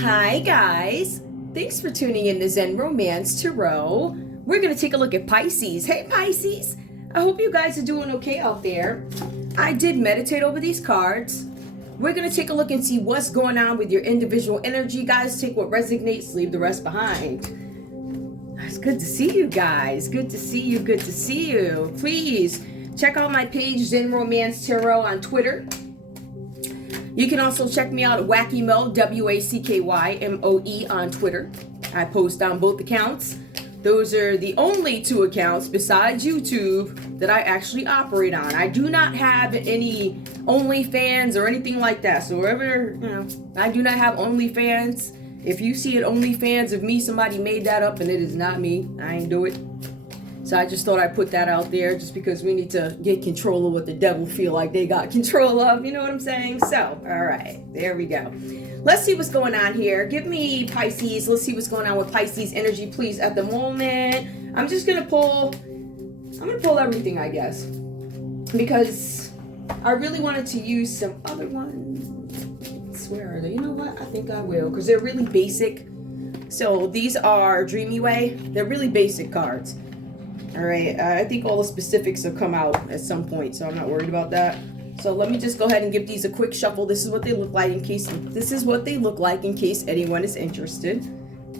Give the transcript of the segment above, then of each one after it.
Hi guys, thanks for tuning in to Zen Romance Tarot. We're going to take a look at Pisces. Hey Pisces, I hope you guys are doing okay out there. I did meditate over these cards. We're going to take a look and see what's going on with your individual energy. Guys, take what resonates, leave the rest behind. It's good to see you guys. Good to see you, good to see you. Please check out my page, Zen Romance Tarot, on Twitter. You can also check me out at WackyMo, WACKYMOE on Twitter. I post on both accounts. Those are the only two accounts besides YouTube that I actually operate on. I do not have any OnlyFans or anything like that. So wherever, I do not have OnlyFans. If you see an OnlyFans of me, somebody made that up and it is not me. I ain't do it. So I just thought I'd put that out there just because we need to get control of what the devil feel like they got control of. You know what I'm saying? So, all right, there we go. Let's see what's going on here. Give me Pisces. Let's see what's going on with Pisces energy, please, at the moment. I'm just going to pull everything, I guess, because I really wanted to use some other ones. Where are they? You know what? I think I will, because they're really basic. So these are Dreamy Way. They're really basic cards. All right, I think all the specifics will come out at some point, so I'm not worried about that. So let me just go ahead and give these a quick shuffle. This is what they look like in case anyone is interested.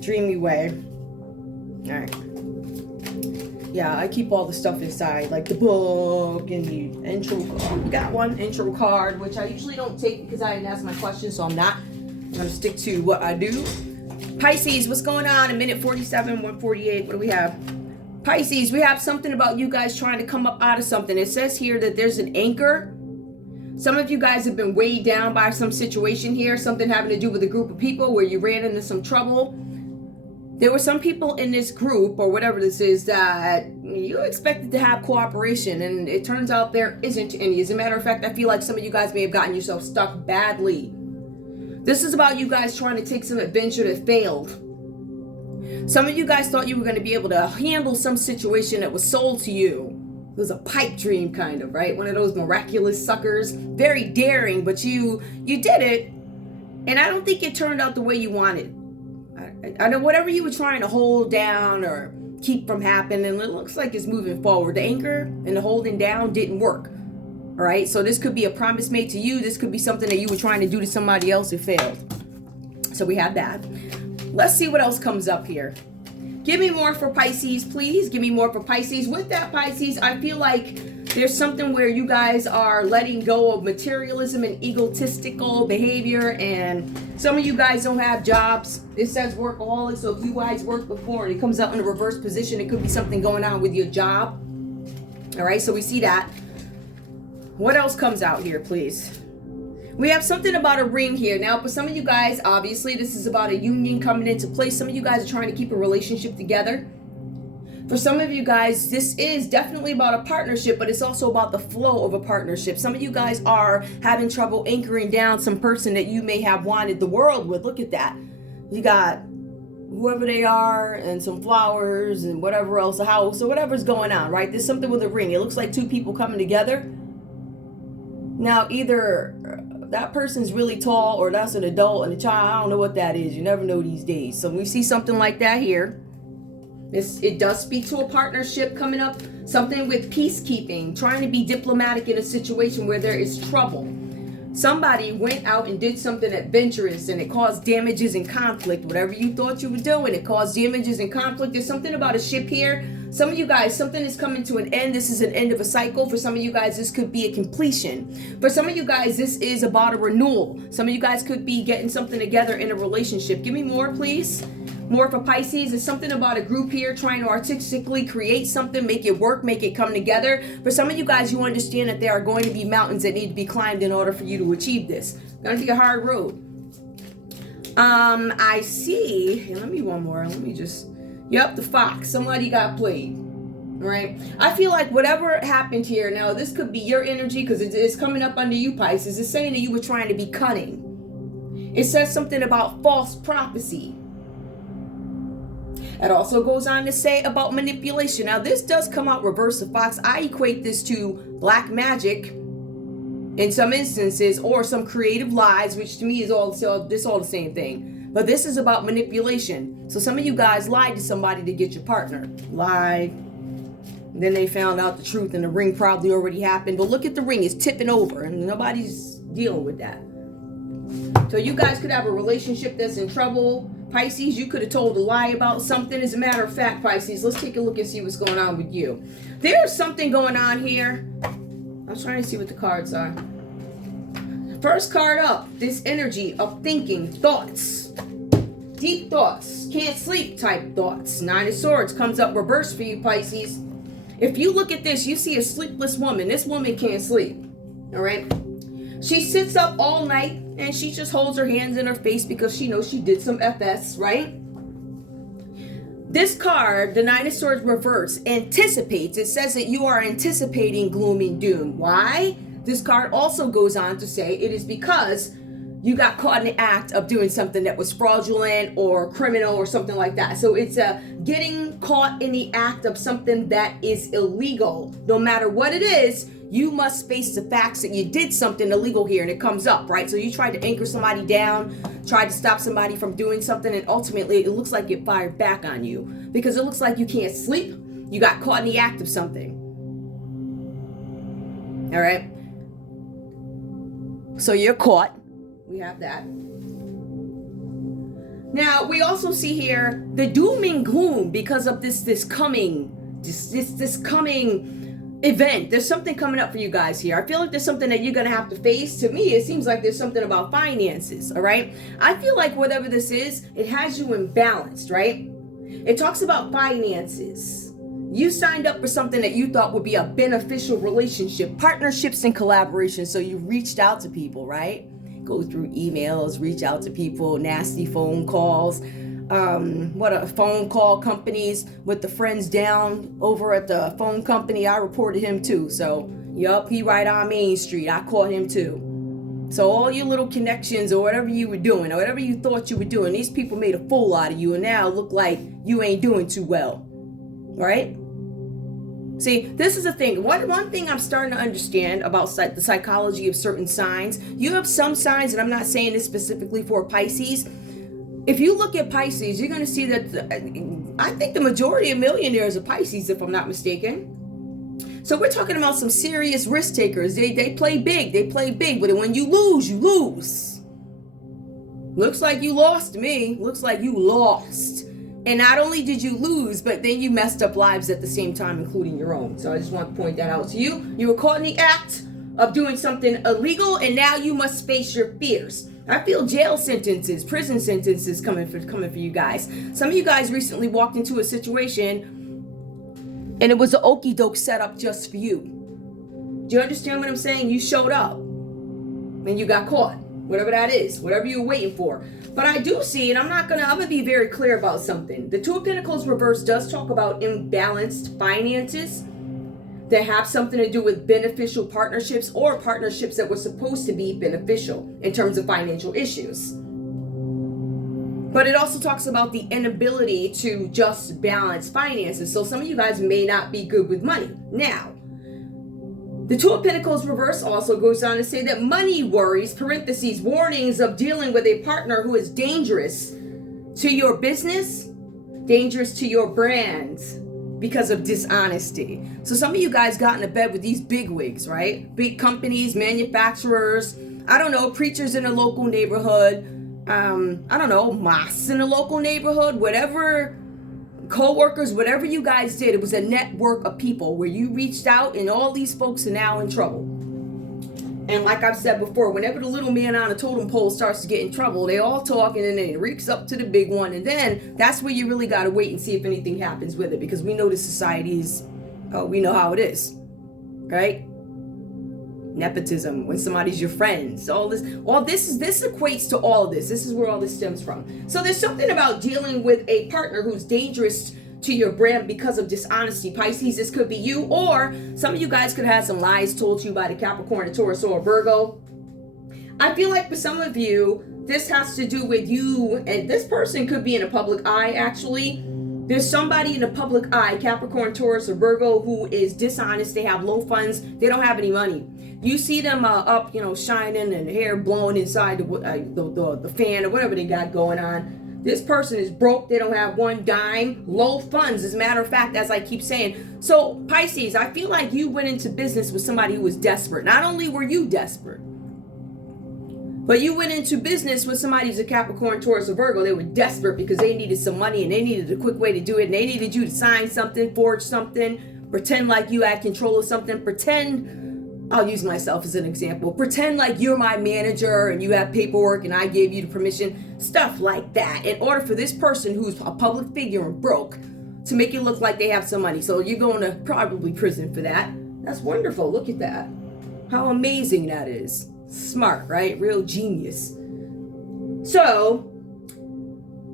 Dreamy Way. All right. Yeah, I keep all the stuff inside, like the book and the intro. We got one intro card, which I usually don't take because I didn't ask my questions, so I'm gonna stick to what I do. Pisces, what's going on? A minute 47, 148. What do we have? Pisces, we have something about you guys trying to come up out of something. It says here that there's an anchor. Some of you guys have been weighed down by some situation here, something having to do with a group of people where you ran into some trouble. There were some people in this group, or whatever this is, that you expected to have cooperation, and it turns out there isn't any. As a matter of fact, I feel like some of you guys may have gotten yourself stuck badly. This is about you guys trying to take some adventure that failed. Some of you guys thought you were going to be able to handle some situation that was sold to you. It was a pipe dream kind of, right? One of those miraculous suckers. Very daring, but you did it. And I don't think it turned out the way you wanted. I know whatever you were trying to hold down or keep from happening, it looks like it's moving forward. The anchor and the holding down didn't work. All right? So this could be a promise made to you. This could be something that you were trying to do to somebody else. It failed. So we have that. Let's see what else comes up here. Give me more for Pisces, please. Give me more for Pisces. With that, Pisces, I feel like there's something where you guys are letting go of materialism and egotistical behavior, and some of you guys don't have jobs. It says workaholic, so if you guys worked before and it comes out in a reverse position, it could be something going on with your job. All right, so we see that. What else comes out here, please? We have something about a ring here. Now, for some of you guys, obviously, this is about a union coming into place. Some of you guys are trying to keep a relationship together. For some of you guys, this is definitely about a partnership, but it's also about the flow of a partnership. Some of you guys are having trouble anchoring down some person that you may have wanted the world with. Look at that. You got whoever they are and some flowers and whatever else, a house or whatever's going on, right? There's something with a ring. It looks like two people coming together. Now, either that person's really tall or that's an adult and a child. I don't know what that is. You never know these days. So we see something like that here. It does speak to a partnership coming up. Something with peacekeeping, trying to be diplomatic in a situation where there is trouble. Somebody went out and did something adventurous and it caused damages and conflict. Whatever you thought you were doing, it caused damages and conflict. There's something about a ship here. Some of you guys, something is coming to an end. This is an end of a cycle. For some of you guys, this could be a completion. For some of you guys, this is about a renewal. Some of you guys could be getting something together in a relationship. Give me more, please. More for Pisces. There's something about a group here trying to artistically create something, make it work, make it come together. For some of you guys, you understand that there are going to be mountains that need to be climbed in order for you to achieve this. It's going to be a hard road. I see. Here, let me one more. Let me just... Yep, the fox. Somebody got played. All right. I feel like whatever happened here, now this could be your energy because it's coming up under you, Pisces. It's saying that you were trying to be cunning. It says something about false prophecy. It also goes on to say about manipulation. Now, this does come out reverse of fox. I equate this to black magic in some instances, or some creative lies, which to me is all the same thing. But this is about manipulation. So some of you guys lied to somebody to get your partner. Lied. Then they found out the truth and the ring probably already happened. But look at the ring, it's tipping over and nobody's dealing with that. So you guys could have a relationship that's in trouble. Pisces, you could have told a lie about something. As a matter of fact, Pisces, let's take a look and see what's going on with you. There's something going on here. I'm trying to see what the cards are. First card up, this energy of thinking, thoughts, deep thoughts, can't sleep type thoughts. Nine of Swords comes up reverse for you, Pisces. If you look at this, you see a sleepless woman. This woman can't sleep, all right? She sits up all night and she just holds her hands in her face because she knows she did some FS, right? This card, the Nine of Swords reverse, anticipates. It says that you are anticipating gloom and doom. Why? This card also goes on to say it is because you got caught in the act of doing something that was fraudulent or criminal or something like that. So it's getting caught in the act of something that is illegal. No matter what it is, you must face the facts that you did something illegal here, and it comes up, right? So you tried to anchor somebody down, tried to stop somebody from doing something, and ultimately it looks like it fired back on you because it looks like you can't sleep. You got caught in the act of something. All right? So you're caught. We have that. Now, we also see here the doom and gloom because of this coming event. There's something coming up for you guys here. I feel like there's something that you're going to have to face. To me, it seems like there's something about finances, all right? I feel like whatever this is, it has you imbalanced, right? It talks about finances. You signed up for something that you thought would be a beneficial relationship, partnerships and collaboration. So you reached out to people, right? Go through emails, reach out to people, nasty phone calls. Phone call companies with the friends down over at the phone company. I reported him too. So, yup, he right on Main Street. I caught him too. So all your little connections or whatever you were doing or whatever you thought you were doing, these people made a fool out of you and now look like you ain't doing too well. Right? See, this is the thing. One thing I'm starting to understand about the psychology of certain signs, you have some signs, and I'm not saying this specifically for Pisces. If you look at Pisces, you're going to see that I think the majority of millionaires are Pisces, if I'm not mistaken. So we're talking about some serious risk takers. They play big. They play big. But when you lose, you lose. Looks like you lost to me. Looks like you lost. And not only did you lose, but then you messed up lives at the same time, including your own. So I just want to point that out to you. You were caught in the act of doing something illegal, and now you must face your fears. I feel jail sentences, prison sentences coming for you guys. Some of you guys recently walked into a situation, and it was an okie doke set up just for you. Do you understand what I'm saying? You showed up, and you got caught. Whatever that is, whatever you're waiting for. But I do see, and I'm gonna be very clear about something. The Two of Pentacles reverse does talk about imbalanced finances that have something to do with beneficial partnerships or partnerships that were supposed to be beneficial in terms of financial issues. But it also talks about the inability to just balance finances. So some of you guys may not be good with money. Now, the Two of Pentacles reverse also goes on to say that money worries, parentheses, warnings of dealing with a partner who is dangerous to your business, dangerous to your brand because of dishonesty. So some of you guys got into bed with these bigwigs, right? Big companies, manufacturers, I don't know, preachers in a local neighborhood, I don't know, mosques in a local neighborhood, whatever, co-workers, whatever you guys did, it was a network of people where you reached out and all these folks are now in trouble. And like I've said before, whenever the little man on a totem pole starts to get in trouble, they all talk and then it reeks up to the big one. And then that's where you really got to wait and see if anything happens with it, because we know the society's, we know how it is, right? Nepotism, when somebody's your friends, this equates to all of this. This is where all this stems from. So there's something about dealing with a partner who's dangerous to your brand because of dishonesty. Pisces, this could be you, or some of you guys could have some lies told to you by the Capricorn, a Taurus, or a Virgo. I feel like for some of you, this has to do with you, and this person could be in a public eye, actually. There's somebody in the public eye, Capricorn, Taurus, or Virgo, who is dishonest. They have low funds. They don't have any money. You see them up, shining and hair blowing inside the fan or whatever they got going on. This person is broke. They don't have one dime. Low funds, as a matter of fact, as I keep saying. So, Pisces, I feel like you went into business with somebody who was desperate. Not only were you desperate, but you went into business with somebody who's a Capricorn, Taurus, or Virgo. They were desperate because they needed some money and they needed a quick way to do it. And they needed you to sign something, forge something, pretend like you had control of something, I'll use myself as an example. Pretend like you're my manager and you have paperwork and I gave you the permission. Stuff like that. In order for this person who's a public figure and broke to make it look like they have some money. So you're going to probably prison for that. That's wonderful. Look at that. How amazing that is. Smart, right? Real genius. So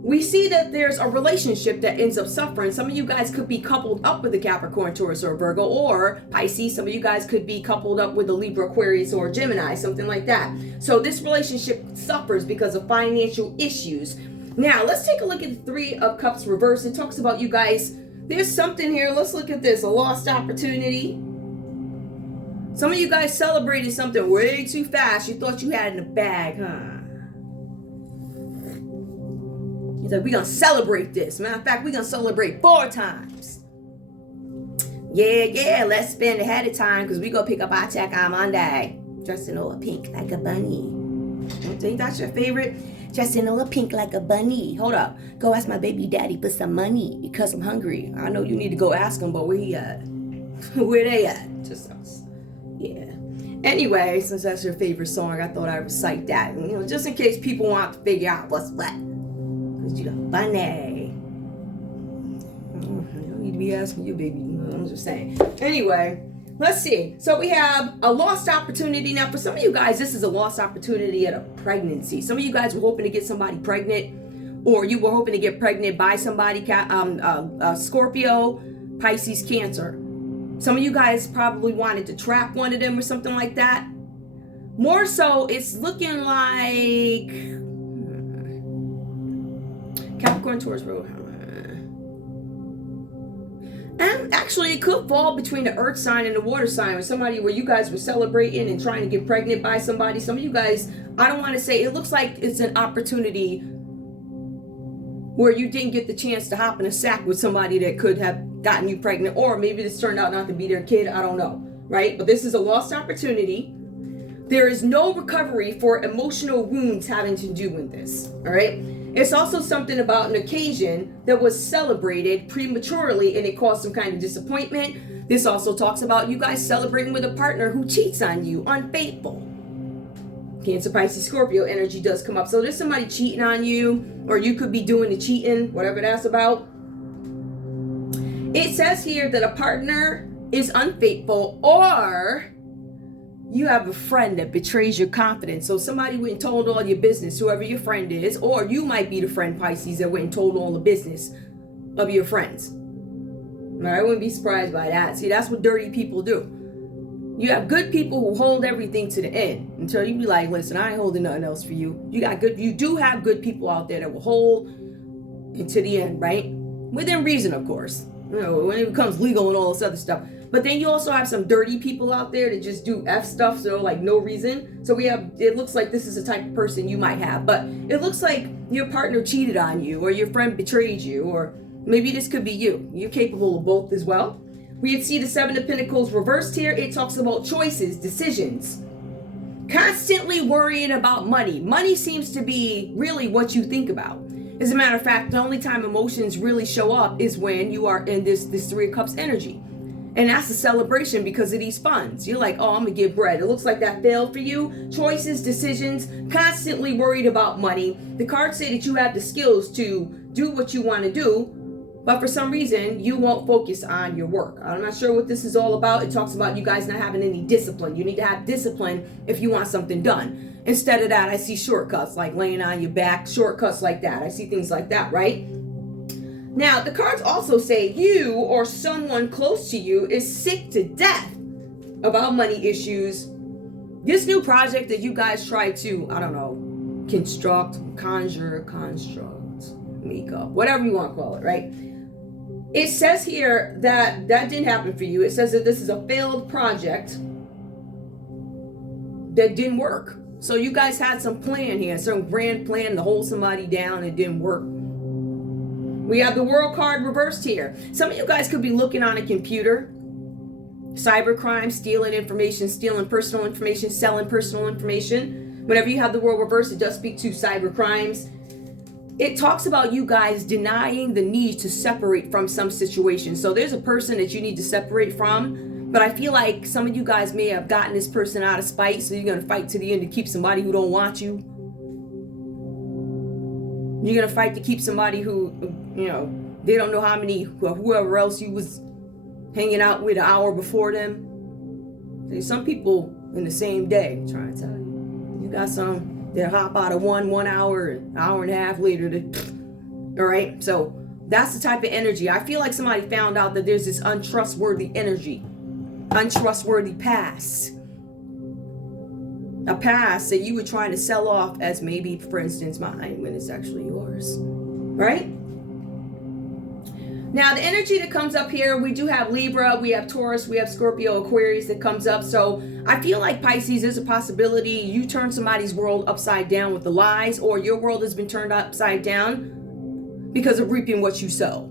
we see that there's a relationship that ends up suffering. Some of you guys could be coupled up with a Capricorn, Taurus, or Virgo, or Pisces. Some of you guys could be coupled up with a Libra, Aquarius, or Gemini, something like that. So this relationship suffers because of financial issues. Now, let's take a look at the Three of Cups reverse. It talks about you guys. There's something here. Let's look at this. A lost opportunity. Some of you guys celebrated something way too fast. You thought you had it in the bag, huh? He's like, we're going to celebrate this. Matter of fact, we're going to celebrate 4 times. Yeah, let's spend ahead of time because we're going to pick up our check on Monday. Dressed in all pink like a bunny. Don't think that's your favorite? Dressed in all pink like a bunny. Hold up. Go ask my baby daddy for some money because I'm hungry. I know you need to go ask him, but where he at? Where they at? Just us. Yeah. Anyway, since that's your favorite song, I thought I'd recite that. Just in case people want to figure out what's what. You got bunny. You don't need to be asking you, baby. I'm just saying. Anyway, let's see. So we have a lost opportunity. Now, for some of you guys, this is a lost opportunity at a pregnancy. Some of you guys were hoping to get somebody pregnant, or you were hoping to get pregnant by somebody, Scorpio, Pisces, Cancer. Some of you guys probably wanted to trap one of them or something like that. More so, it's looking like Capricorn, Taurus, Virgo. And actually, it could fall between the earth sign and the water sign, or somebody where you guys were celebrating and trying to get pregnant by somebody. Some of you guys, I don't want to say, it looks like it's an opportunity where you didn't get the chance to hop in a sack with somebody that could have gotten you pregnant, or maybe this turned out not to be their kid. I don't know, right? But this is a lost opportunity. There is no recovery for emotional wounds having to do with this, all right? It's also something about an occasion that was celebrated prematurely and it caused some kind of disappointment. This also talks about you guys celebrating with a partner who cheats on you, unfaithful. Cancer, Pisces, Scorpio energy does come up. So there's somebody cheating on you, or you could be doing the cheating, whatever that's about. It says here that a partner is unfaithful, or you have a friend that betrays your confidence. So somebody went and told all your business, whoever your friend is, or you might be the friend, Pisces, that went and told all the business of your friends. I wouldn't be surprised by that. See, that's what dirty people do. You have good people who hold everything to the end until you be like, listen, I ain't holding nothing else for you. You do have good people out there that will hold it to the end, right? Within reason, of course. When it becomes legal and all this other stuff. But then you also have some dirty people out there that just do F stuff, so like no reason. So it looks like this is the type of person you might have. But it looks like your partner cheated on you, or your friend betrayed you, or maybe this could be you. You're capable of both as well. We see the Seven of Pentacles reversed here. It talks about choices, decisions. Constantly worrying about money. Money seems to be really what you think about. As a matter of fact, the only time emotions really show up is when you are in this Three of Cups energy. And that's a celebration because of these funds. You're like, oh, I'm going to get bread. It looks like that failed for you. Choices, decisions, constantly worried about money. The cards say that you have the skills to do what you want to do, but for some reason, you won't focus on your work. I'm not sure what this is all about. It talks about you guys not having any discipline. You need to have discipline if you want something done. Instead of that, I see shortcuts, like laying on your back, shortcuts like that. I see things like that, right? Now, the cards also say you or someone close to you is sick to death about money issues. This new project that you guys try to, I don't know, construct, make up, whatever you want to call it, right? It says here that didn't happen for you. It says that this is a failed project. that didn't work. So you guys had some plan here, some grand plan to hold somebody down. It didn't work. We have the World card reversed here. Some of you guys could be looking on a computer. Cybercrime, stealing information, stealing personal information, selling personal information. Whenever you have the World reversed, it does speak to cyber crimes. It talks about you guys denying the need to separate from some situation. So there's a person that you need to separate from, but I feel like some of you guys may have gotten this person out of spite, so you're going to fight to the end to keep somebody who don't want you. You're going to fight to keep somebody who, they don't know how many, whoever else you was hanging out with an hour before them. There's some people in the same day, I'm trying to tell you. You got some. They'll hop out of 1 hour, an hour and a half later. All right, so that's the type of energy. I feel like somebody found out that there's this untrustworthy energy, untrustworthy past. A past that you were trying to sell off as maybe, for instance, mine, when it's actually yours. Right? Now, the energy that comes up here, we do have Libra, we have Taurus, we have Scorpio, Aquarius that comes up. So I feel like Pisces is a possibility. You turn somebody's world upside down with the lies, or your world has been turned upside down because of reaping what you sow.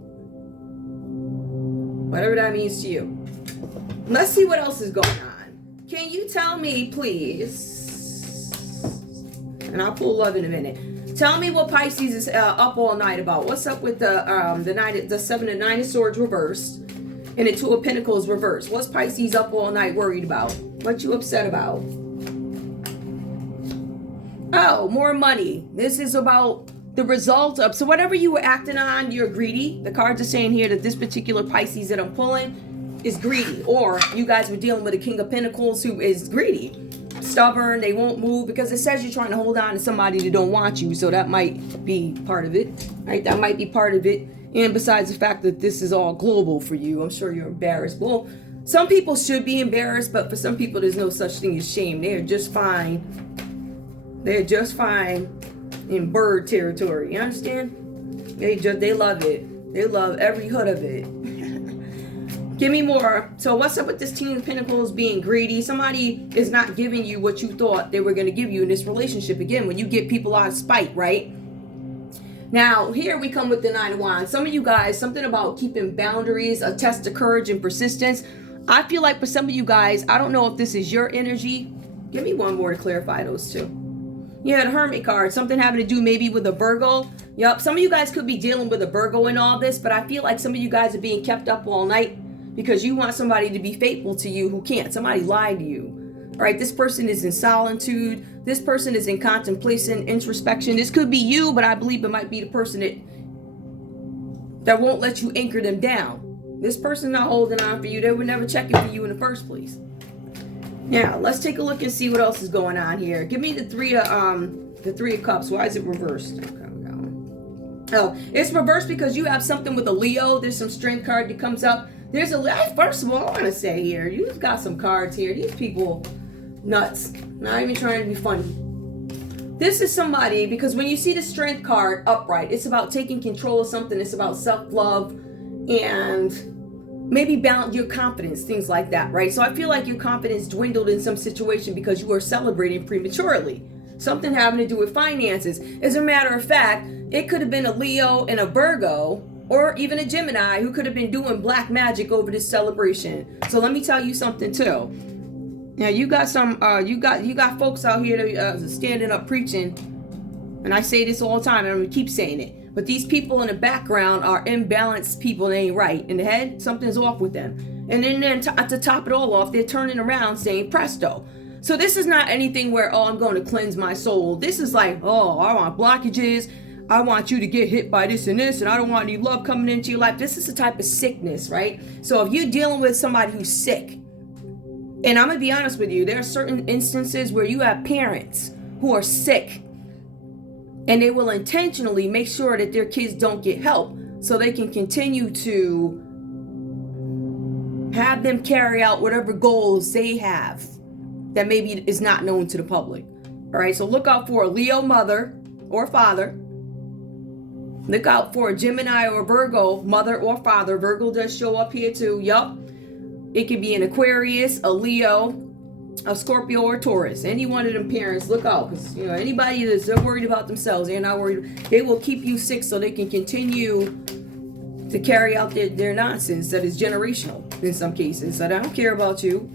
Whatever that means to you. Let's see what else is going on. Can you tell me, please? And I'll pull love in a minute. Tell me what Pisces is up all night about. What's up with the 7 and 9 of Swords reversed and the 2 of Pentacles reversed? What's Pisces up all night worried about? What you upset about? Oh, more money. This is about the result of, so whatever you were acting on, you're greedy. The cards are saying here that this particular Pisces that I'm pulling is greedy, or you guys were dealing with a King of Pentacles who is greedy. Stubborn, they won't move, because it says you're trying to hold on to somebody that don't want you, so that might be part of it, right? That might be part of it. And besides the fact that this is all global for you, I'm sure you're embarrassed. Well, some people should be embarrassed, but for some people there's no such thing as shame. They're just fine. They're just fine in bird territory. You understand? They love it. They love every hood of it. Give me more. So what's up with this King of Pentacles being greedy? Somebody is not giving you what you thought they were going to give you in this relationship. Again, when you get people out of spite, right? Now, here we come with the 9 of Wands. Some of you guys, something about keeping boundaries, a test of courage and persistence. I feel like for some of you guys, I don't know if this is your energy. Give me one more to clarify those two. Yeah, the Hermit card. Something having to do maybe with a Virgo. Yep, some of you guys could be dealing with a Virgo in all this, but I feel like some of you guys are being kept up all night because you want somebody to be faithful to you who can't. Somebody lied to you. All right, this person is in solitude. This person is in contemplation, introspection. This could be you, but I believe it might be the person that won't let you anchor them down. This person not holding on for you. They were never checking for you in the first place. Now, let's take a look and see what else is going on here. Give me the 3 of Cups. Why is it reversed? Okay. Oh, it's reversed because you have something with a Leo. There's some strength card that comes up. There's first of all, I want to say here, you've got some cards here. These people, nuts. Not even trying to be funny. This is somebody, because when you see the strength card upright, it's about taking control of something. It's about self-love and maybe balance your confidence, things like that, right? So I feel like your confidence dwindled in some situation because you were celebrating prematurely. Something having to do with finances. As a matter of fact, it could have been a Leo and a Virgo, or even a Gemini who could have been doing black magic over this celebration. So let me tell you something too. Now you got some, you got folks out here that standing up preaching, and I say this all the time, and I'm gonna keep saying it. But these people in the background are imbalanced people. They ain't right. In the head, something's off with them. And then to top it all off, they're turning around saying presto. So this is not anything where, oh, I'm going to cleanse my soul. This is like, oh, I want blockages. I want you to get hit by this and this, and I don't want any love coming into your life. This is a type of sickness, right? So if you're dealing with somebody who's sick, and I'm going to be honest with you, there are certain instances where you have parents who are sick, and they will intentionally make sure that their kids don't get help so they can continue to have them carry out whatever goals they have that maybe is not known to the public. All right, so look out for a Leo mother or father. Look out for a Gemini or Virgo, mother or father. Virgo does show up here too. Yup. It could be an Aquarius, a Leo, a Scorpio or Taurus, any one of them parents, look out, because you know anybody that's worried about themselves, they're not worried. They will keep you sick so they can continue to carry out their nonsense that is generational in some cases. That I don't care about you.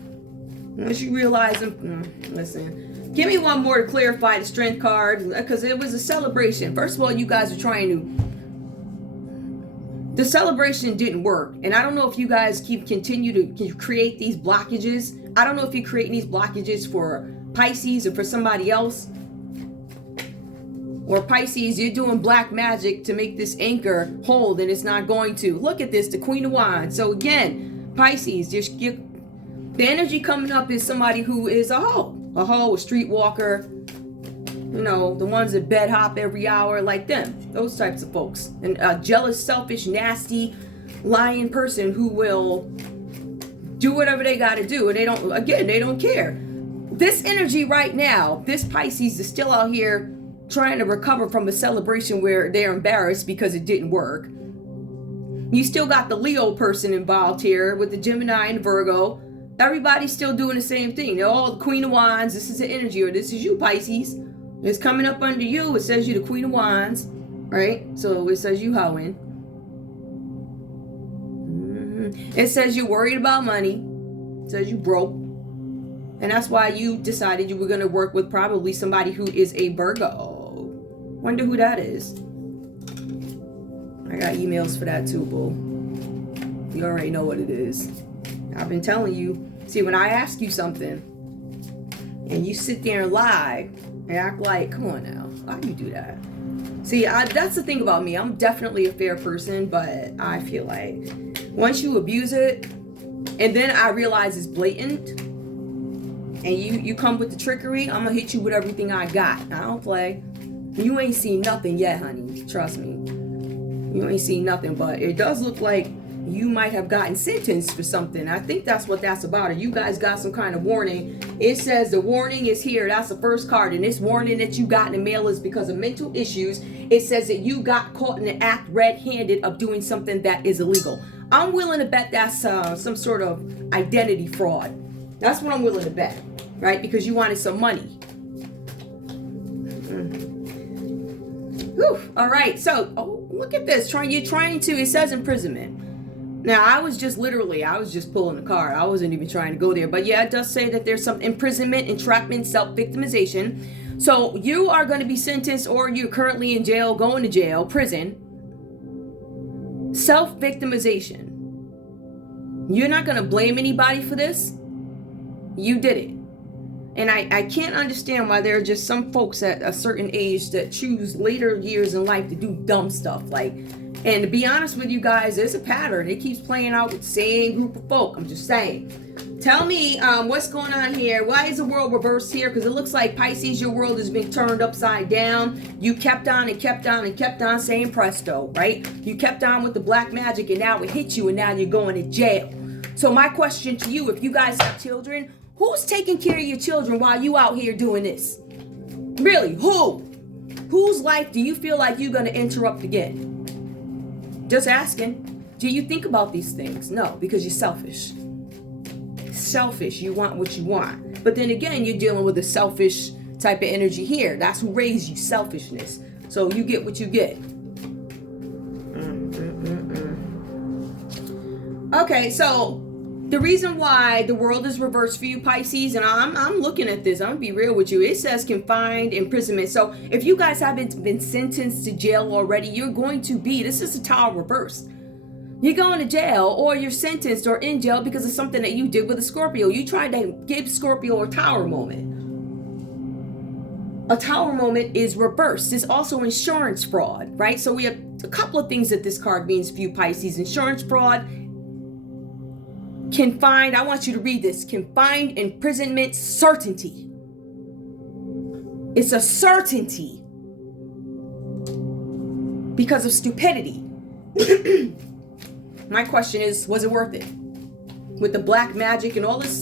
Once you realize them, listen. Give me one more to clarify the Strength card, because it was a celebration. First of all, you guys are trying to. The celebration didn't work, and I don't know if you guys continue to create these blockages. I don't know if you're creating these blockages for Pisces or for somebody else. Or Pisces, you're doing black magic to make this anchor hold, and it's not going to. Look at this, the Queen of Wands. So again, Pisces, the energy coming up is somebody who is a hoe, a streetwalker. You know, the ones that bed hop every hour, like them. Those types of folks. And a jealous, selfish, nasty, lying person who will do whatever they got to do. And they don't care. This energy right now, this Pisces is still out here trying to recover from a celebration where they're embarrassed because it didn't work. You still got the Leo person involved here with the Gemini and Virgo. Everybody's still doing the same thing. They're all the Queen of Wands. This is the energy, or this is you, Pisces. It's coming up under you. It says you the Queen of Wands, right? So it says you hoeing. It says you're worried about money. It says you broke. And that's why you decided you were going to work with probably somebody who is a Virgo. Wonder who that is. I got emails for that too, boo. You already know what it is. I've been telling you. See, when I ask you something and you sit there and lie and act like, come on now, why do you do that? See, that's the thing about me. I'm definitely a fair person, but I feel like once you abuse it, and then I realize it's blatant, and you come with the trickery, I'm gonna hit you with everything I got. I don't play. You ain't seen nothing yet, honey. Trust me. You ain't seen nothing, but it does look like you might have gotten sentenced for something. I think that's what that's about. Or you guys got some kind of warning. It says the warning is here. That's the first card. And this warning that you got in the mail is because of mental issues. It says that you got caught in the act red-handed of doing something that is illegal. I'm willing to bet that's some sort of identity fraud. That's what I'm willing to bet, right? Because you wanted some money. Whew. All right. So, look at this. You're trying to, it says imprisonment. Now, I was just pulling the card. I wasn't even trying to go there. But yeah, it does say that there's some imprisonment, entrapment, self-victimization. So you are going to be sentenced, or you're currently in jail, going to jail, prison. Self-victimization. You're not going to blame anybody for this. You did it. And I can't understand why there are just some folks at a certain age that choose later years in life to do dumb stuff. And to be honest with you guys, there's a pattern. It keeps playing out with the same group of folk. I'm just saying. Tell me what's going on here. Why is the world reversed here? Because it looks like Pisces, your world has been turned upside down. You kept on and kept on and kept on saying presto, right? You kept on with the black magic, and now it hit you, and now you're going to jail. So my question to you, if you guys have children, who's taking care of your children while you out here doing this? Really, who? Whose life do you feel like you're going to interrupt again? Just asking. Do you think about these things? No, because you're selfish. Selfish. You want what you want. But then again, you're dealing with a selfish type of energy here. That's who raised you, selfishness. So you get what you get. Okay, so the reason why the world is reversed for you, Pisces, and I'm looking at this, I'm gonna be real with you. It says confined imprisonment. So if you guys haven't been sentenced to jail already, you're going to be, this is a Tower reversed. You're going to jail, or you're sentenced or in jail because of something that you did with a Scorpio. You tried to give Scorpio a Tower moment. A Tower moment is reversed. It's also insurance fraud, right? So we have a couple of things that this card means for you, Pisces. Insurance fraud, confined, I want you to read this. Confined imprisonment certainty. It's a certainty because of stupidity. My question is, was it worth it? With the black magic and all this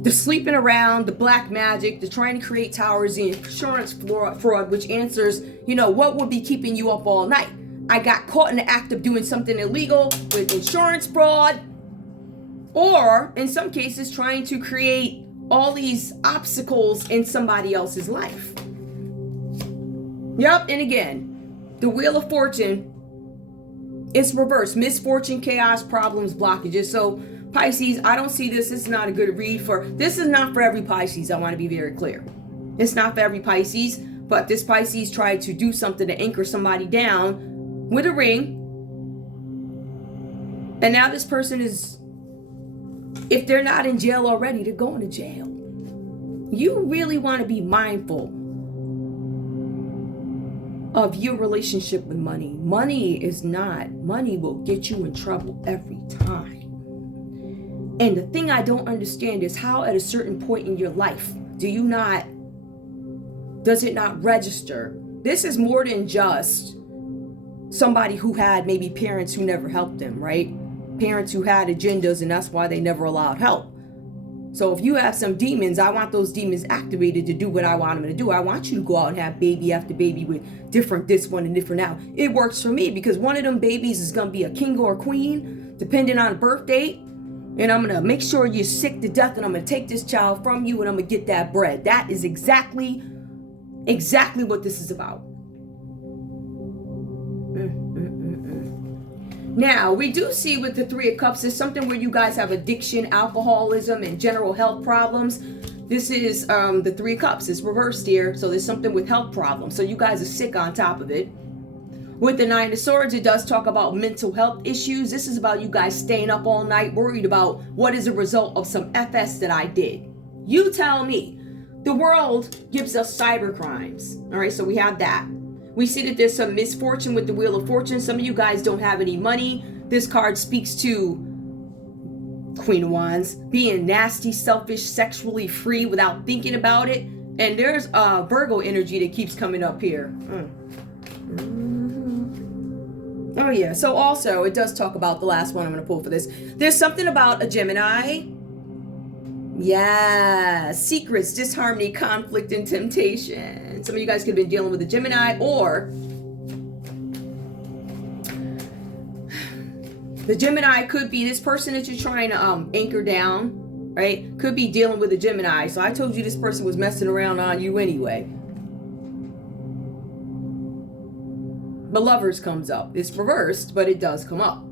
the sleeping around, the black magic, the trying to create towers, the insurance fraud, which answers, what would be keeping you up all night? I got caught in the act of doing something illegal with insurance fraud, or in some cases trying to create all these obstacles in somebody else's life. Yep, and again, the Wheel of Fortune is reversed. Misfortune, chaos, problems, blockages. So Pisces, I don't see this. This is not a good read for, this is not for every Pisces. I want to be very clear. It's not for every Pisces, but this Pisces tried to do something to anchor somebody down with a ring. And now this person is, if they're not in jail already, they're going to jail. You really want to be mindful of your relationship with money. Money will get you in trouble every time. And the thing I don't understand is how at a certain point in your life does it not register? This is more than just somebody who had maybe parents who never helped them, right? Parents who had agendas and that's why they never allowed help. So if you have some demons, I want those demons activated to do what I want them to do. I want you to go out and have baby after baby with different this one and different now. It works for me because one of them babies is going to be a king or a queen, depending on birth date. And I'm going to make sure you're sick to death and I'm going to take this child from you and I'm going to get that bread. That is exactly what this is about. Now, we do see with the Three of Cups, there's something where you guys have addiction, alcoholism, and general health problems. This is the Three of Cups. It's reversed here. So there's something with health problems. So you guys are sick on top of it. With the Nine of Swords, it does talk about mental health issues. This is about you guys staying up all night, worried about what is a result of some FS that I did. You tell me. The world gives us cyber crimes. All right, so we have that. We see that there's some misfortune with the Wheel of Fortune. Some of you guys don't have any money. This card speaks to Queen of Wands, being nasty, selfish, sexually free without thinking about it. And there's Virgo energy that keeps coming up here. Oh yeah, so also it does talk about the last one I'm going to pull for this. There's something about a Gemini. Yeah, secrets, disharmony, conflict, and temptation. Some of you guys could have been dealing with a Gemini, or the Gemini could be this person that you're trying to anchor down, right? Could be dealing with a Gemini. So I told you this person was messing around on you anyway. The Lovers comes up. It's reversed, but it does come up.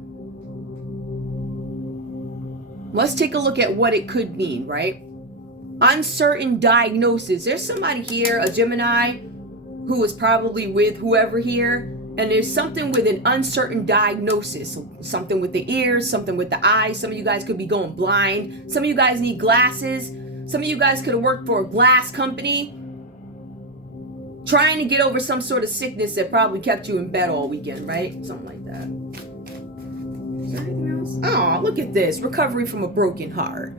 Let's take a look at what it could mean, right? Uncertain diagnosis. There's somebody here, a Gemini, who is probably with whoever here, and there's something with an uncertain diagnosis. Something with the ears, something with the eyes. Some of you guys could be going blind. Some of you guys need glasses. Some of you guys could have worked for a glass company, trying to get over some sort of sickness that probably kept you in bed all weekend, right? Something like that. Is there anything else? Oh, look at this. Recovery from a broken heart.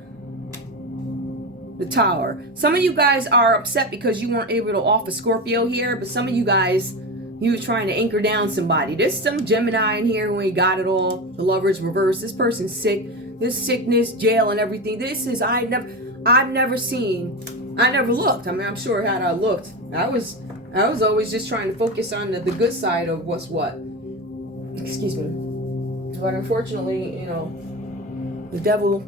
The Tower. Some of you guys are upset because you weren't able to offer Scorpio here, but some of you guys, you were trying to anchor down somebody. There's some Gemini in here who ain't got it all. The Lovers reversed. This person's sick. This sickness, jail, and everything. This is, I've never looked. I mean, I'm sure had I looked, I was always just trying to focus on the good side of what's what. Excuse me. But unfortunately, you know, the devil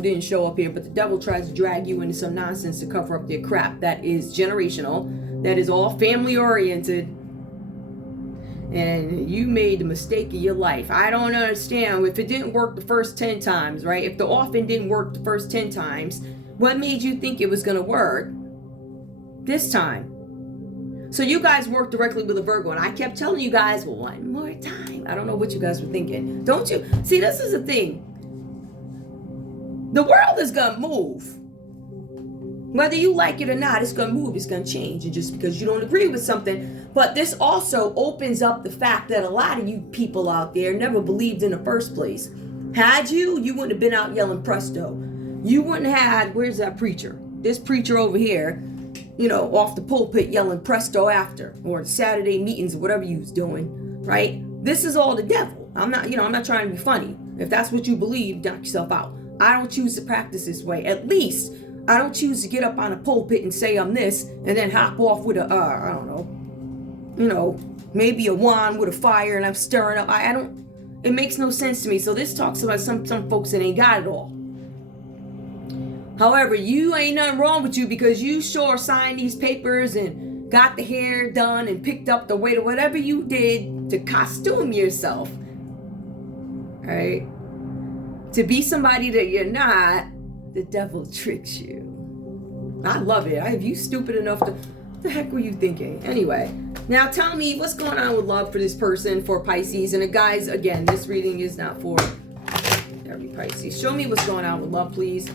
didn't show up here, but the devil tries to drag you into some nonsense to cover up their crap. That is generational. That is all family oriented. And you made the mistake of your life. I don't understand. If it didn't work the first 10 times, right? If the often didn't work the first 10 times, what made you think it was going to work this time? So you guys work directly with a Virgo, and I kept telling you guys, well, one more time. I don't know what you guys were thinking. Don't you? See, this is the thing. The world is going to move. Whether you like it or not, it's going to move. It's going to change. And just because you don't agree with something. But this also opens up the fact that a lot of you people out there never believed in the first place. Had you wouldn't have been out yelling presto. You wouldn't have had, where's that preacher? This preacher over here, you know, off the pulpit yelling presto after, or Saturday meetings or whatever you was doing, right? This is all the devil. I'm not trying to be funny. If that's what you believe, knock yourself out. I don't choose to practice this way. At least I don't choose to get up on a pulpit and say I'm this and then hop off with a, I don't know, you know, maybe a wand with a fire and I'm stirring up. It makes no sense to me. So this talks about some folks that ain't got it all. However, you ain't nothing wrong with you because you sure signed these papers and got the hair done and picked up the weight or whatever you did to costume yourself. Right? To be somebody that you're not, the devil tricks you. I love it. If you stupid enough to, what the heck were you thinking? Anyway, now tell me what's going on with love for this person, for Pisces. And guys, again, this reading is not for every Pisces. Show me what's going on with love, please.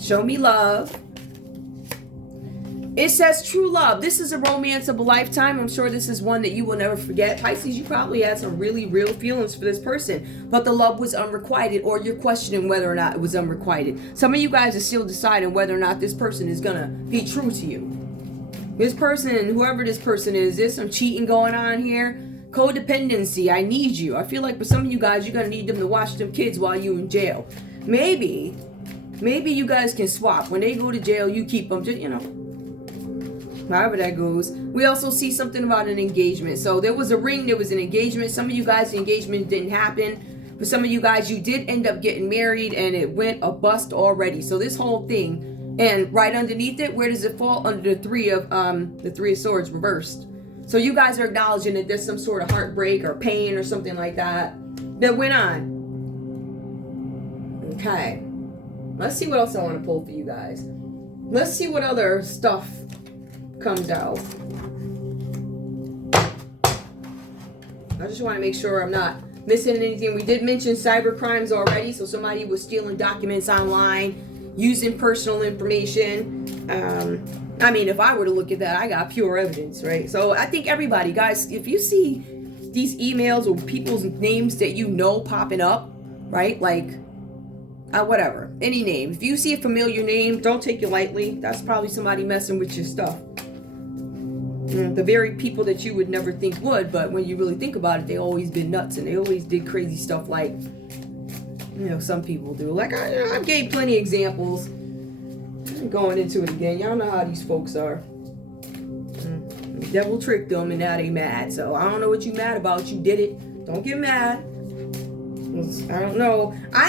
Show me love. It says true love. This is a romance of a lifetime. I'm sure this is one that you will never forget. Pisces, you probably had some really real feelings for this person, but the love was unrequited, or you're questioning whether or not it was unrequited. Some of you guys are still deciding whether or not this person is going to be true to you. This person, whoever this person is, there's some cheating going on here. Codependency. I need you. I feel like for some of you guys, you're going to need them to watch them kids while you're in jail. Maybe you guys can swap. When they go to jail, you keep them. Just, however that goes. We also see something about an engagement. So there was a ring, there was an engagement. Some of you guys, the engagement didn't happen. For some of you guys, you did end up getting married and it went a bust already. So this whole thing, and right underneath it, where does it fall? Under the three of swords reversed. So you guys are acknowledging that there's some sort of heartbreak or pain or something like that went on. Okay. Let's see what else I want to pull for you guys. Let's see what other stuff comes out. I just want to make sure I'm not missing anything. We did mention cyber crimes already, so somebody was stealing documents online, using personal information. I mean, if I were to look at that, I got pure evidence, right? So I think everybody, guys, if you see these emails or people's names that you know popping up, right? Like, whatever, any name. If you see a familiar name, don't take it lightly. That's probably somebody messing with your stuff. The very people that you would never think would, but when you really think about it, they always been nuts and they always did crazy stuff like, some people do. Like, I gave plenty of examples. I'm going into it again. Y'all know how these folks are. The devil tricked them and now they mad. So I don't know what you mad about. You did it. Don't get mad. I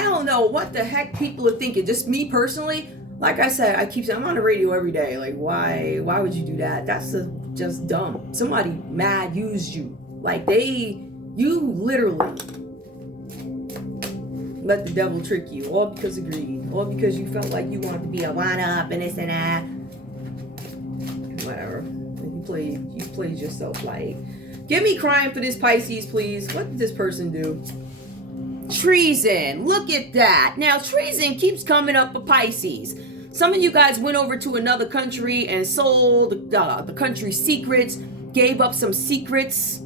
don't know what the heck people are thinking. Just me personally, like I said, I keep saying I'm on the radio every day. Like, why would you do that? That's just dumb. Somebody mad used you. Like you literally let the devil trick you, all because of greed, all because you felt like you wanted to be a one-up and this and that. Whatever. You played yourself. Like, give me crime for this Pisces, please. What did this person do? Treason. Look at that. Now, treason keeps coming up for Pisces. Some of you guys went over to another country and sold the country's secrets, gave up some secrets.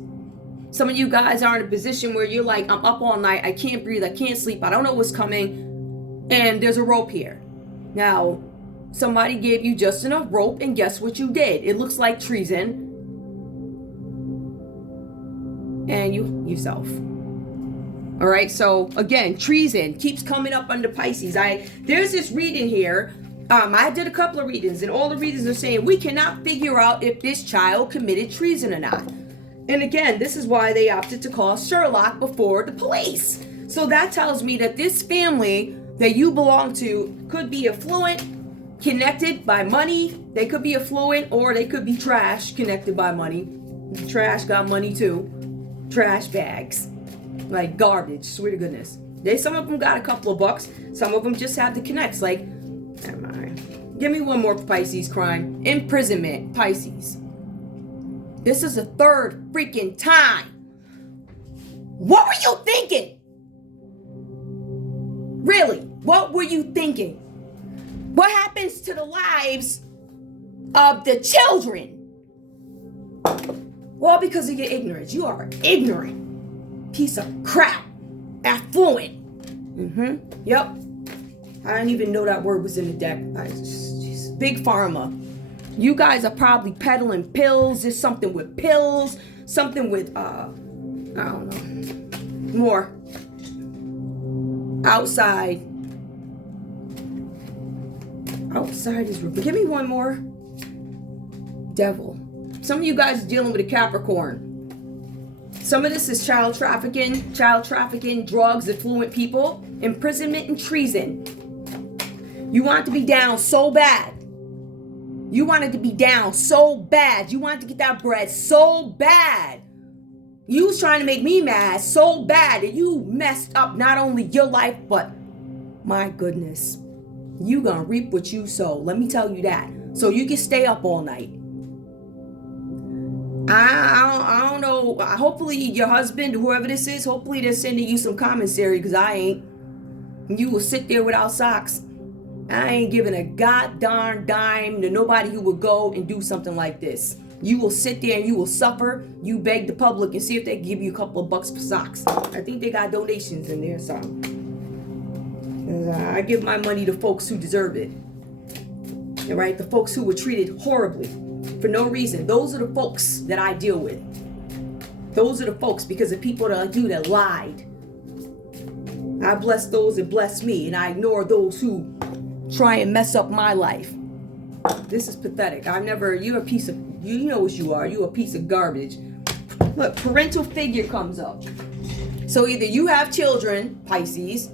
Some of you guys are in a position where you're like, I'm up all night, I can't breathe, I can't sleep, I don't know what's coming, and there's a rope here. Now, somebody gave you just enough rope, and guess what you did? It looks like treason. And yourself. All right, so again, treason keeps coming up under Pisces. There's this reading here. I did a couple of readings, and all the readings are saying we cannot figure out if this child committed treason or not. And again, this is why they opted to call Sherlock before the police. So that tells me that this family that you belong to could be affluent, connected by money. They could be affluent, or they could be trash, connected by money. Trash got money too. Trash bags. Like garbage, swear to goodness. Some of them got a couple of bucks. Some of them just have the connects. Like, never mind. Give me one more Pisces crime. Imprisonment, Pisces. This is the third freaking time. What were you thinking? Really, what were you thinking? What happens to the lives of the children? Well, because of your ignorance. You are ignorant. Piece of crap. Affluent. Yep. I didn't even know that word was in the deck. Big pharma. You guys are probably peddling pills. There's something with pills. Something with, I don't know. More. Outside. Outside is... Give me one more. Devil. Some of you guys are dealing with a Capricorn. Some of this is child trafficking, drugs, affluent people, imprisonment, and treason. You want to be down so bad. You wanted to be down so bad. You wanted to get that bread so bad. You was trying to make me mad so bad that you messed up not only your life, but my goodness. You gonna reap what you sow. Let me tell you that. So you can stay up all night. I don't know. Hopefully your husband, whoever this is, hopefully they're sending you some commissary, because I ain't. You will sit there without socks. I ain't giving a god darn dime to nobody who would go and do something like this. You will sit there and you will suffer. You beg the public and see if they can give you a couple of bucks for socks. I think they got donations in there, so. I give my money to folks who deserve it. All right? The folks who were treated horribly for no reason. Those are the folks that I deal with. Those are the folks, because of people like you that lied. I bless those that bless me, and I ignore those who try and mess up my life. This is pathetic. You're a piece of, you know what you are. You're a piece of garbage. Look, parental figure comes up. So either you have children, Pisces,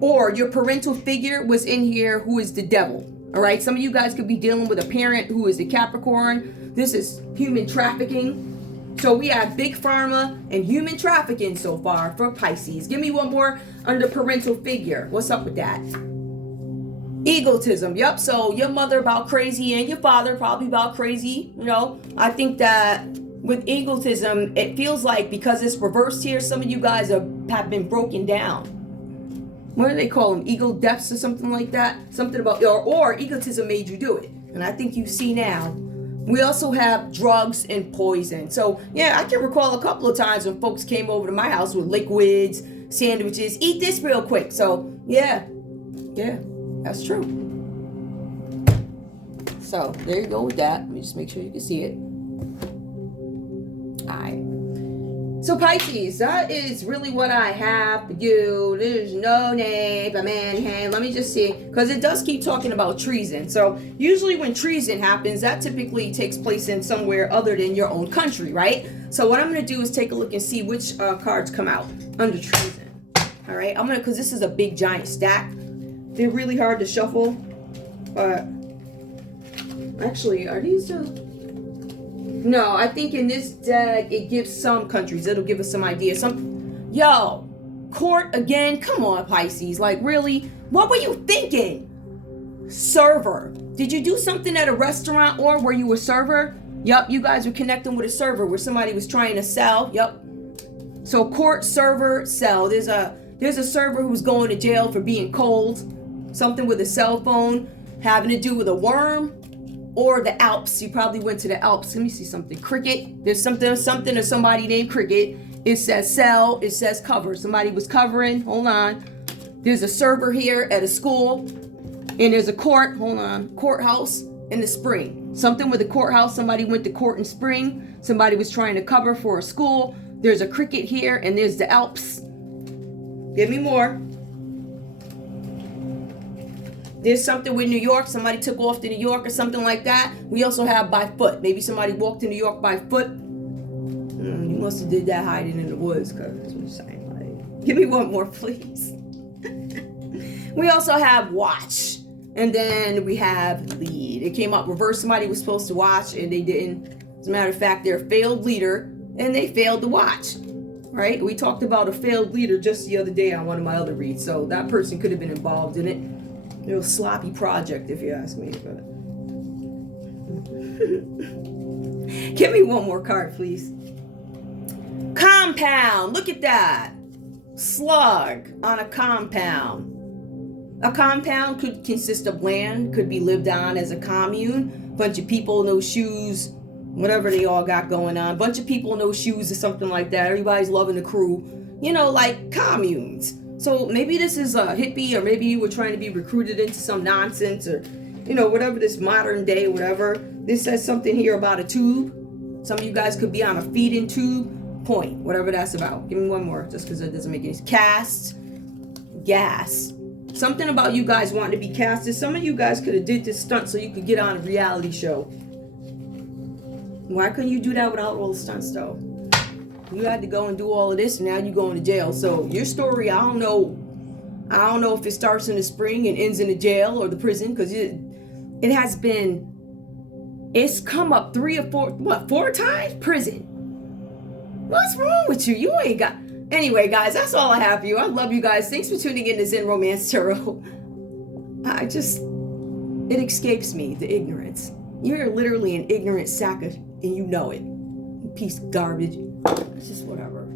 or your parental figure was in here who is the devil. All right. Some of you guys could be dealing with a parent who is the Capricorn. This is human trafficking. So we have big pharma and human trafficking so far for Pisces. Give me one more under parental figure. What's up with that? Egotism. Yep. So your mother about crazy and your father probably about crazy. You know, I think that with egotism, it feels like because it's reversed here, some of you guys have been broken down. What do they call them? Ego deaths or something like that? Something about, or egotism made you do it. And I think you see now. We also have drugs and poison. So, yeah, I can recall a couple of times when folks came over to my house with liquids, sandwiches. Eat this real quick. So, yeah, that's true. So, there you go with that. Let me just make sure you can see it. All right. So Pisces, that is really what I have for you. There's no name, but man, let me just see, because it does keep talking about treason. So usually when treason happens, that typically takes place in somewhere other than your own country, right? So what I'm going to do is take a look and see which cards come out under treason. All right, because this is a big giant stack. They're really hard to shuffle, but actually, are these just... No, I think in this deck, it gives some countries. It'll give us some ideas. Court again. Come on, Pisces. Like, really? What were you thinking? Server. Did you do something at a restaurant or were you a server? Yup, you guys were connecting with a server where somebody was trying to sell. Yup. So court, server, sell. There's a server who's going to jail for being cold. Something with a cell phone having to do with a worm. Or the Alps. You probably went to the Alps. Let me see something. Cricket. There's something or somebody named Cricket. It says sell. It says cover. Somebody was covering. Hold on. There's a server here at a school. And there's a court. Hold on. Courthouse in the spring. Something with a courthouse. Somebody went to court in spring. Somebody was trying to cover for a school. There's a cricket here. And there's the Alps. Give me more. There's something with New York. Somebody took off to New York or something like that. We also have by foot. Maybe somebody walked to New York by foot. You must have did that hiding in the woods. Cause I'm saying, like, give me one more, please. We also have watch. And then we have lead. It came up reverse. Somebody was supposed to watch and they didn't. As a matter of fact, they're a failed leader and they failed to watch. Right? We talked about a failed leader just the other day on one of my other reads. So that person could have been involved in it. It was a sloppy project, if you ask me. But give me one more card, please. Compound. Look at that. Slug on a compound. A compound could consist of land, could be lived on as a commune. Bunch of people, no shoes, whatever they all got going on. Bunch of people, no shoes or something like that. Everybody's loving the crew. You know, like communes. So maybe this is a hippie, or maybe you were trying to be recruited into some nonsense, or, you know, whatever this modern day, whatever. This says something here about a tube. Some of you guys could be on a feeding tube. Point, whatever that's about. Give me one more, just because it doesn't make any sense. Cast, gas. Something about you guys wanting to be casted. Some of you guys could have did this stunt so you could get on a reality show. Why couldn't you do that without all the stunts, though? You had to go and do all of this, and now you're going to jail. So your story, I don't know I don't know if it starts in the spring and ends in the jail or the prison, because it has been, it's come up 3 or 4, 4 times? Prison. What's wrong with you? You ain't got... Anyway, guys, that's all I have for you. I love you guys. Thanks for tuning in to Zen Romance Tarot. It escapes me, the ignorance. You're literally an ignorant sack of, and you know it. Piece of garbage. It's just whatever.